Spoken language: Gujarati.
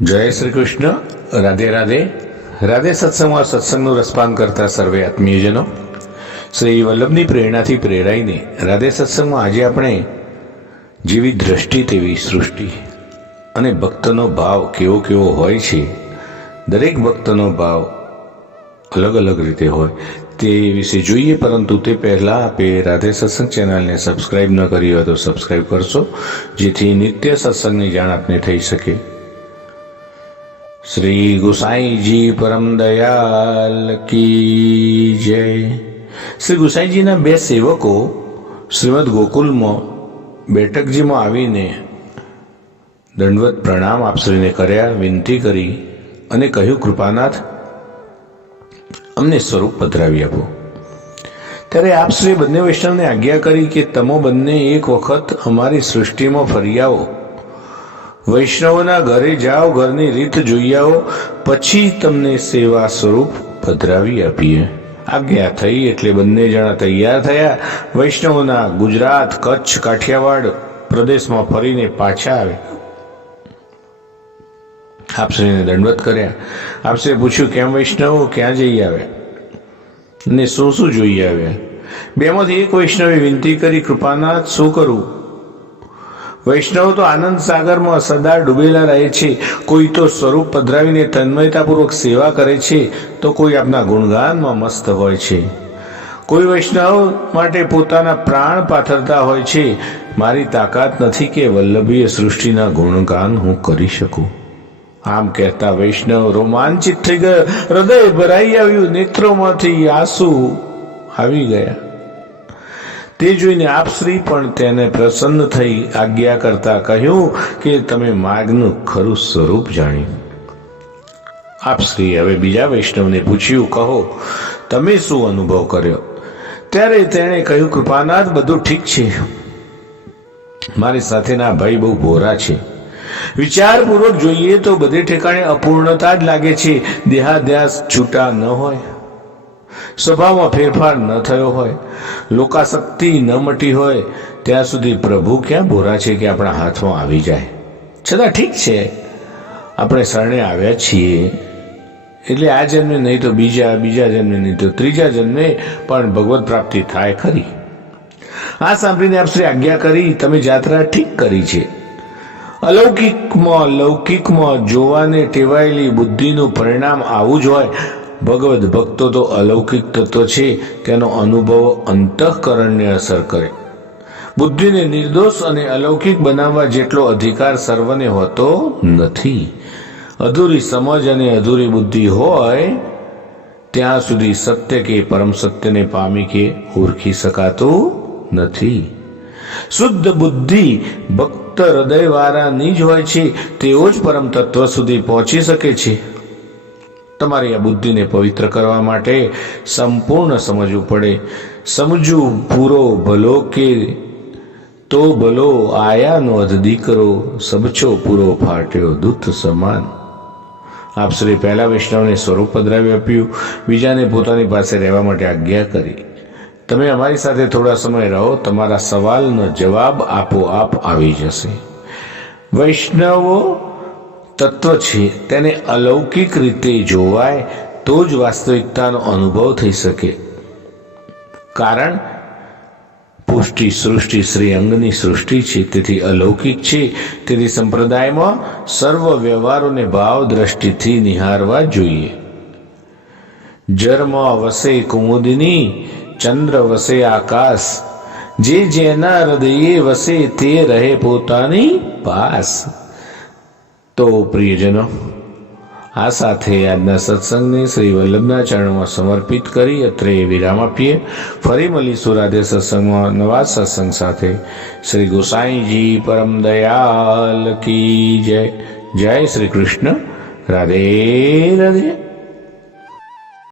જય શ્રી કૃષ્ણ. રાધે રાધે. રાધે સત્સંગમાં સત્સંગનું રસપાન કરતા સર્વે આત્મીયજનો, શ્રી વલ્લભની પ્રેરણાથી પ્રેરાઈને રાધે સત્સંગમાં આજે આપણે જેવી દ્રષ્ટિ તેવી સૃષ્ટિ અને ભક્તનો ભાવ કેવો કેવો હોય છે, દરેક ભક્તનો ભાવ અલગ અલગ રીતે હોય તે વિશે જોઈએ. પરંતુ તે પહેલાં આપે રાધે સત્સંગ ચેનલને સબસ્ક્રાઈબ ન કરી હોય તો સબસ્ક્રાઈબ કરશો, જેથી નિત્ય સત્સંગની જાણ આપને થઈ શકે. શ્રી ગુસાઈજી પરમ દયાલ કી જય. શ્રી ગુસાઈજીના બે સેવકો શ્રીમદ ગોકુલમાં બેઠકજીમાં આવીને દંડવત પ્રણામ આપશ્રીને કર્યા, વિનંતી કરી અને કહ્યું, કૃપાનાથ, અમને સ્વરૂપ પધરાવી આપો. ત્યારે આપશ્રીએ બંને વૈષ્ણવને આજ્ઞા કરી કે તમે બંને એક વખત અમારી સૃષ્ટિમાં ફરી આવો, વૈષ્ણવના ઘરે જાઓ, ઘરની રીત જોઈ આવો, પછી તમને સેવા સ્વરૂપ પધરાવી આપીએ. આજ્ઞા થઈ એટલે બંને જણા તૈયાર થયા. વૈષ્ણવના ગુજરાત, કચ્છ, કાઠિયાવાડ પ્રદેશમાં ફરીને પાછા આવ્યા. આપશ્રીને દંડવત કર્યા. આપશ્રીએ પૂછ્યું, કેમ વૈષ્ણવો ક્યાં જઈ આવ્યા ને શું શું જોઈ આવ્યા? બેમાંથી એક વૈષ્ણવે વિનંતી કરી, કૃપાનાથ, શું કરું? વૈષ્ણવ તો આનંદ સાગરમાં સદા ડૂબેલા રહે છે. કોઈ તો સ્વરૂપ પધરાવીને તન્મયતાપૂર્વક સેવા કરે છે, તો કોઈ આપના ગુણગાનમાં મસ્ત હોય છે. કોઈ વૈષ્ણવ માટે પોતાના પ્રાણ પાથરતા હોય છે. મારી તાકાત નથી કે વલ્લભીય સૃષ્ટિના ગુણગાન હું કરી શકું. આમ કહેતા વૈષ્ણવ રોમાંચિત થઈ ગયો, હૃદય ભરાઈ આવ્યું, નેત્રોમાંથી આંસુ આવી ગયા. તે જોઈને આપશ્રી પણ તેને પ્રસન્ન થઈ આજ્ઞા કરતા કહ્યું કે તમે માર્ગનું ખરું સ્વરૂપ જાણ્યું. આપશ્રી હવે બીજા વૈષ્ણવને પૂછ્યું, કહો તમે શું અનુભવ કર્યો? ત્યારે તેણે કહ્યું, કૃપાનાથ, બધું ઠીક છે. મારી સાથેના ભાઈ બહુ ભોરા છે. વિચારપૂર્વક જોઈએ તો બધે ઠેકાણે અપૂર્ણતા જ લાગે છે. દેહાધ્યાસ છૂટા ન હોય, સ્વભાવમાં ફેરફાર ન થયો હોય, લોકાસક્તિ ન મટી હોય, ત્યાં સુધી પ્રભુ ક્યાં ભોરા છે કે આપણા હાથમાં આવી જાય? છતાં ઠીક છે, આપણે શરણે આવ્યા છીએ એટલે આ જન્મે નહીં તો બીજા જન્મે નહીં તો ત્રીજા જન્મે પણ ભગવત પ્રાપ્તિ થાય ખરી. આ સાંભળીને આપશ્રી આજ્ઞા કરી, તમે જાત્રા ઠીક કરી છે. અલૌકિકમાં લૌકિકમાં જોવાને ટેવાયેલી બુદ્ધિનું પરિણામ આવું જ હોય. ભગવદ ભક્તો તો અલૌકિક તત્વ છે, તેનો અનુભવ અંતઃકરણને અસર કરે. બુદ્ધિને નિર્દોષ અને અલૌકિક બનાવવા જેટલો અધિકાર સર્વને હોતો નથી. અધૂરી સમજ અને અધૂરી બુદ્ધિ હોય ત્યાં સુધી સત્ય કે પરમ સત્યને પામી કે ઓળખી શકાતું નથી. શુદ્ધ બુદ્ધિ ભક્ત હૃદયવાળાની જ હોય છે, તેઓ જ પરમ તત્વ સુધી પહોંચી શકે છે. તમારી આ બુદ્ધિને પવિત્ર કરવા માટે સંપૂર્ણ સમજવું પડે. સમજવું પૂરો ભલો કે તો ભલો, આયાનો અધ દીકરો, સબછો પૂરો ફાટ્યો દૂત સમાન. આપશ્રી પહેલા વૈષ્ણવને સ્વરૂપ પધરાવી આપ્યું, બીજાને પોતાની પાસે રહેવા માટે આજ્ઞા કરી. તમે અમારી સાથે થોડા સમય રહો, તમારા સવાલનો જવાબ આપોઆપ આવી જશે. વૈષ્ણવો તત્વ છે, તેને અલૌકિક રીતે જોવાય તો જ વાસ્તવિકતાનો અનુભવ થઈ શકે. કારણ પુષ્ટિ સૃષ્ટિ શ્રી અંગની સૃષ્ટિ છે, તેથી અલૌકિક છે. તેથી સંપ્રદાયમાં સર્વ વ્યવહારોને ભાવ દ્રષ્ટિથી નિહાળવા જોઈએ. જરમાં વસે કુમુદિની, ચંદ્ર વસે આકાશ, જે જેના હૃદયે વસે તે રહે પોતાની પાસ. તો પ્રિયજનો, આ સાથે આજના સત્સંગને શ્રી વલ્લભના ચરણોમાં સમર્પિત કરી અત્રે વિરામ આપીએ. ફરી મળીશું રાધે સત્સંગમાં નવા સત્સંગ સાથે. શ્રી ગોસાઈજી પરમ દયાલ કી જય. જય શ્રી કૃષ્ણ. રાધે રાધે.